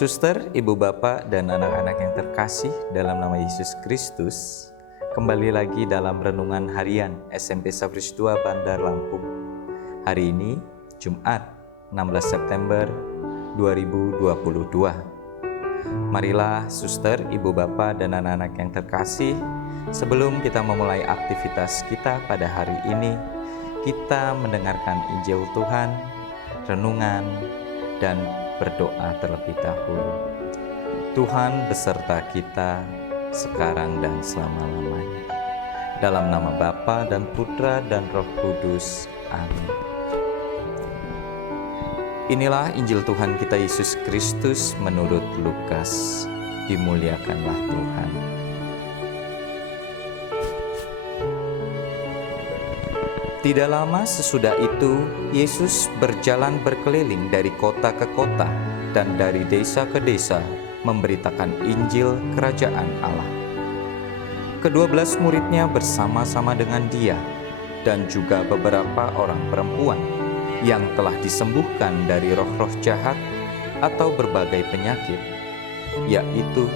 Suster, ibu bapak, dan anak-anak yang terkasih dalam nama Yesus Kristus, kembali lagi dalam renungan harian SMP Safris 2 Bandar Lampung. Hari ini, Jumat 16 September 2022. Marilah suster, ibu bapak, dan anak-anak yang terkasih, sebelum kita memulai aktivitas kita pada hari ini, kita mendengarkan Injil Tuhan, renungan, dan berdoa terlebih dahulu. Tuhan beserta kita sekarang dan selama-lamanya. Dalam nama Bapa dan Putra dan Roh Kudus. Amin. Inilah Injil Tuhan kita Yesus Kristus menurut Lukas. Dimuliakanlah Tuhan. Tidak lama sesudah itu, Yesus berjalan berkeliling dari kota ke kota dan dari desa ke desa memberitakan Injil Kerajaan Allah. Kedua-belas muridnya bersama-sama dengan dia dan juga beberapa orang perempuan yang telah disembuhkan dari roh-roh jahat atau berbagai penyakit, yaitu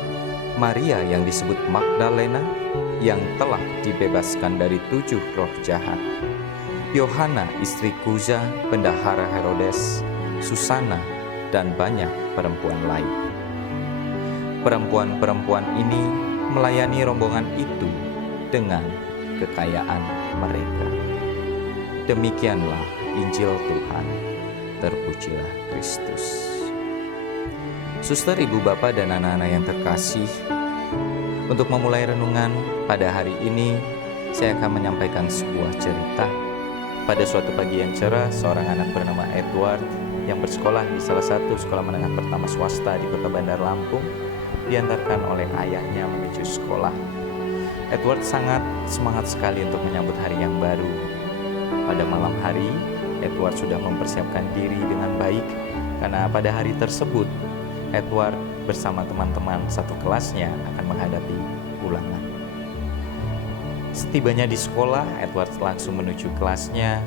Maria yang disebut Magdalena yang telah dibebaskan dari 7 roh jahat, Yohana istri Kuza, bendahara Herodes, Susana, dan banyak perempuan lain. Perempuan-perempuan ini melayani rombongan itu dengan kekayaan mereka. Demikianlah Injil Tuhan. Terpujilah Kristus. Suster, ibu bapak, dan anak-anak yang terkasih, untuk memulai renungan pada hari ini, saya akan menyampaikan sebuah cerita. Pada suatu pagi yang cerah, seorang anak bernama Edward yang bersekolah di salah satu sekolah menengah pertama swasta di kota Bandar Lampung diantarkan oleh ayahnya menuju sekolah. Edward sangat semangat sekali untuk menyambut hari yang baru. Pada malam hari, Edward sudah mempersiapkan diri dengan baik karena pada hari tersebut Edward bersama teman-teman satu kelasnya akan menghadapi ulangan. Setibanya di sekolah, Edward langsung menuju kelasnya.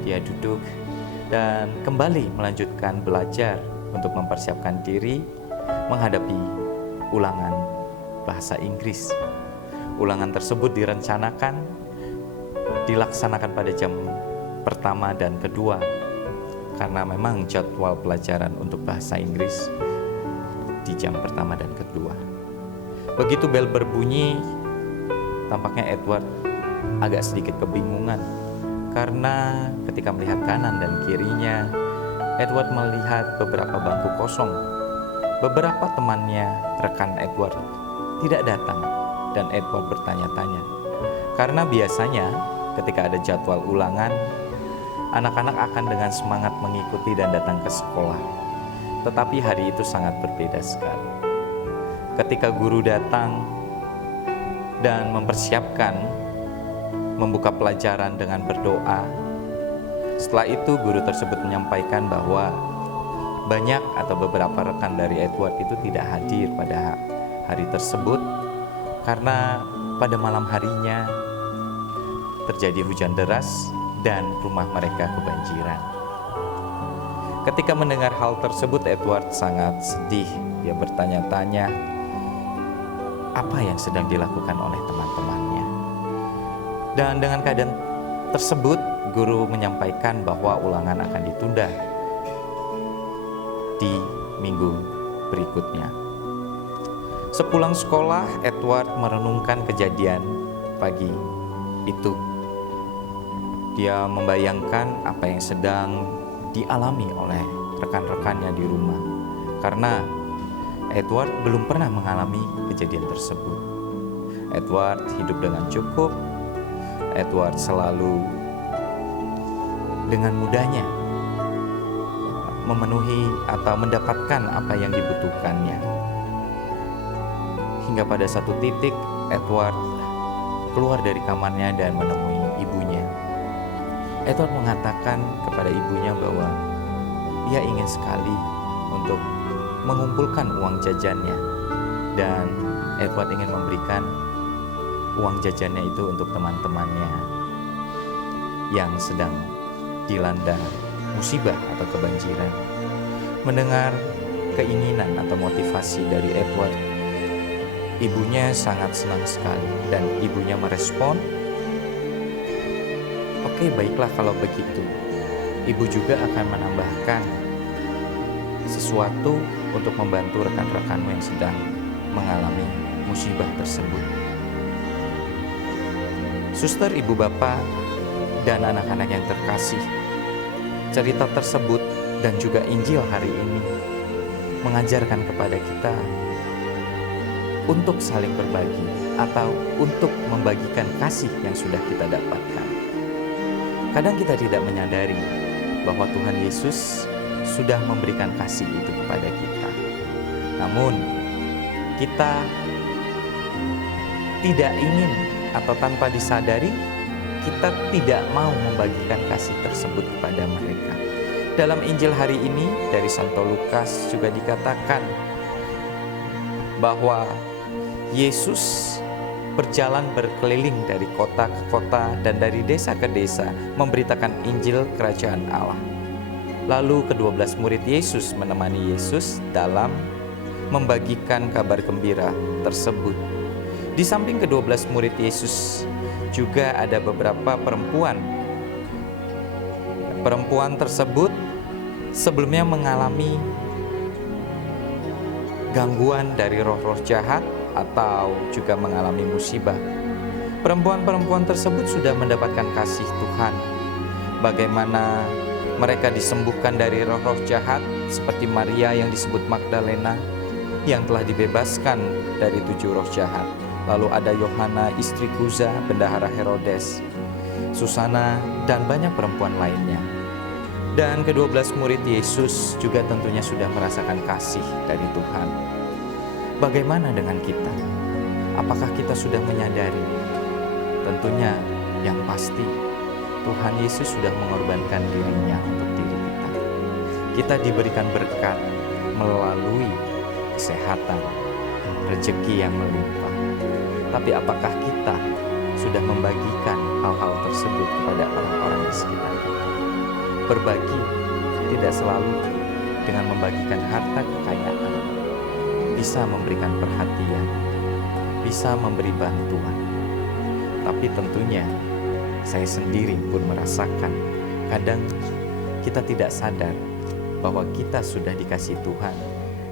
Dia duduk dan kembali melanjutkan belajar untuk mempersiapkan diri menghadapi ulangan bahasa Inggris. Ulangan tersebut dilaksanakan pada jam pertama dan kedua, karena memang jadwal pelajaran untuk bahasa Inggris di jam pertama dan kedua. Begitu bel berbunyi, tampaknya Edward agak sedikit kebingungan karena ketika melihat kanan dan kirinya, Edward melihat beberapa bangku kosong. Beberapa temannya, rekan Edward, tidak datang dan Edward bertanya-tanya. Karena biasanya ketika ada jadwal ulangan, anak-anak akan dengan semangat mengikuti dan datang ke sekolah. Tetapi hari itu sangat berbeda sekali. Ketika guru datang dan mempersiapkan membuka pelajaran dengan berdoa, setelah itu guru tersebut menyampaikan bahwa banyak atau beberapa rekan dari Edward itu tidak hadir pada hari tersebut karena pada malam harinya terjadi hujan deras dan rumah mereka kebanjiran. Ketika mendengar hal tersebut, Edward sangat sedih. Dia bertanya-tanya apa yang sedang dilakukan oleh teman-temannya. Dan dengan keadaan tersebut, guru menyampaikan bahwa ulangan akan ditunda di minggu berikutnya. Sepulang sekolah, Edward merenungkan kejadian pagi itu. Dia membayangkan apa yang sedang dialami oleh rekan-rekannya di rumah, karena Edward belum pernah mengalami kejadian tersebut. Edward hidup dengan cukup. Edward selalu dengan mudahnya memenuhi atau mendapatkan apa yang dibutuhkannya. Hingga pada satu titik, Edward keluar dari kamarnya dan menemui ibunya. Edward mengatakan kepada ibunya bahwa dia ingin sekali untuk mengumpulkan uang jajannya, dan Edward ingin memberikan uang jajannya itu untuk teman-temannya yang sedang dilanda musibah atau kebanjiran. Mendengar keinginan atau motivasi dari Edward, ibunya sangat senang sekali dan ibunya merespon, "Oke, baiklah kalau begitu." Ibu juga akan menambahkan sesuatu untuk membantu rekan-rekanmu yang sedang mengalami musibah tersebut. Suster, ibu, bapak, dan anak-anak yang terkasih, cerita tersebut dan juga Injil hari ini mengajarkan kepada kita untuk saling berbagi atau untuk membagikan kasih yang sudah kita dapatkan. Kadang kita tidak menyadari bahwa Tuhan Yesus sudah memberikan kasih itu kepada kita. Namun, kita tidak ingin atau tanpa disadari, kita tidak mau membagikan kasih tersebut kepada mereka. Dalam Injil hari ini dari Santo Lukas juga dikatakan bahwa Yesus berjalan berkeliling dari kota ke kota dan dari desa ke desa memberitakan Injil Kerajaan Allah. Lalu ke-12 murid Yesus menemani Yesus dalam membagikan kabar gembira tersebut. Di samping ke-12 murid Yesus juga ada beberapa perempuan. Perempuan tersebut sebelumnya mengalami gangguan dari roh-roh jahat atau juga mengalami musibah. Perempuan-perempuan tersebut sudah mendapatkan kasih Tuhan. Bagaimana mereka disembuhkan dari roh-roh jahat, seperti Maria yang disebut Magdalena yang telah dibebaskan dari 7 roh jahat. Lalu ada Yohana istri Kuza, bendahara Herodes, Susana, dan banyak perempuan lainnya. Dan ke-12 murid Yesus juga tentunya sudah merasakan kasih dari Tuhan. Bagaimana dengan kita? Apakah kita sudah menyadari? Tentunya yang pasti Tuhan Yesus sudah mengorbankan dirinya untuk diri kita. Kita diberikan berkat melalui kesehatan, rezeki yang melimpah. Tapi apakah kita sudah membagikan hal-hal tersebut kepada orang-orang di sekitar kita? Berbagi tidak selalu dengan membagikan harta kekayaan. Bisa memberikan perhatian, bisa memberi bantuan. Tapi tentunya saya sendiri pun merasakan kadang kita tidak sadar bahwa kita sudah dikasih Tuhan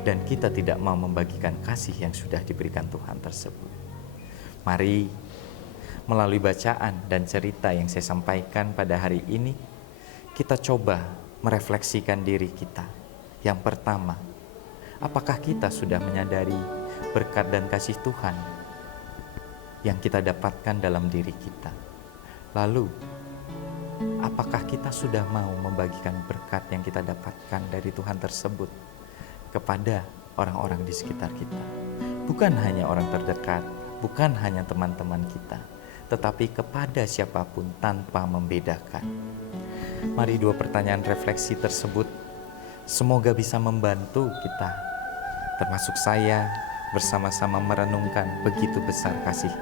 dan kita tidak mau membagikan kasih yang sudah diberikan Tuhan tersebut. Mari melalui bacaan dan cerita yang saya sampaikan pada hari ini, kita coba merefleksikan diri kita. Yang pertama, apakah kita sudah menyadari berkat dan kasih Tuhan yang kita dapatkan dalam diri kita? Lalu, apakah kita sudah mau membagikan berkat yang kita dapatkan dari Tuhan tersebut kepada orang-orang di sekitar kita? Bukan hanya orang terdekat, bukan hanya teman-teman kita, tetapi kepada siapapun tanpa membedakan. Mari 2 pertanyaan refleksi tersebut semoga bisa membantu kita, termasuk saya, bersama-sama merenungkan begitu besar kasih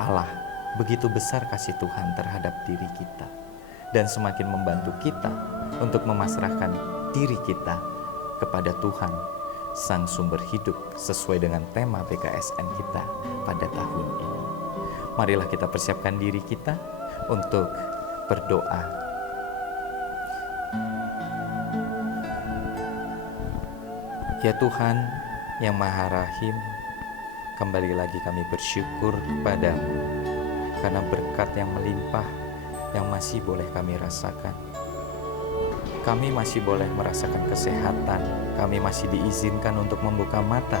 Allah, begitu besar kasih Tuhan terhadap diri kita, dan semakin membantu kita untuk memasrahkan diri kita kepada Tuhan, Sang Sumber Hidup, sesuai dengan tema PKSN kita pada tahun ini. Marilah kita persiapkan diri kita untuk berdoa. Ya Tuhan yang Maha Rahim, kembali lagi kami bersyukur kepadamu karena berkat yang melimpah yang masih boleh kami rasakan. Kami masih boleh merasakan kesehatan, kami masih diizinkan untuk membuka mata,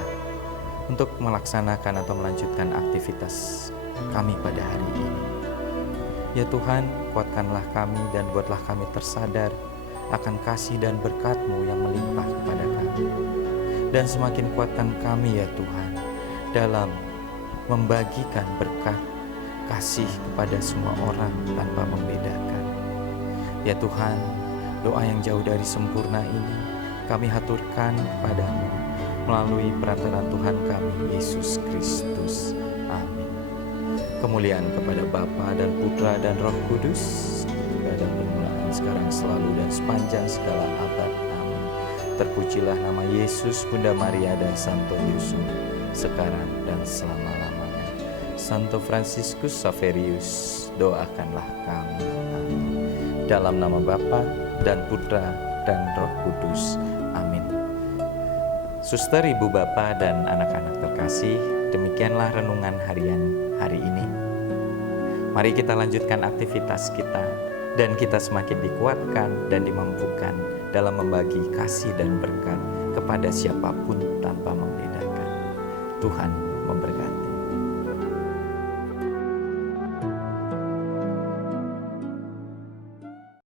untuk melaksanakan atau melanjutkan aktivitas kami pada hari ini. Ya Tuhan, kuatkanlah kami dan buatlah kami tersadar akan kasih dan berkat-Mu yang melimpah kepada kami. Dan semakin kuatkan kami ya Tuhan dalam membagikan berkat kasih kepada semua orang tanpa membedakan. Ya Tuhan, doa yang jauh dari sempurna ini kami haturkan kepadamu melalui perantara Tuhan kami Yesus Kristus. Amin. Kemuliaan kepada Bapa dan Putra dan Roh Kudus, pada permulaan sekarang selalu dan sepanjang segala abad. Amin. Terpujilah nama Yesus, Bunda Maria dan Santo Yusuf, sekarang dan selama-lamanya. Santo Fransiskus Saverius, doakanlah kami. Amin. Dalam nama Bapa dan Putra dan Roh Kudus. Amin. Suster, Ibu, Bapak, dan anak-anak terkasih, demikianlah renungan harian hari ini. Mari kita lanjutkan aktivitas kita, dan kita semakin dikuatkan dan dimampukan dalam membagi kasih dan berkat kepada siapapun tanpa membedakan. Tuhan memberkati.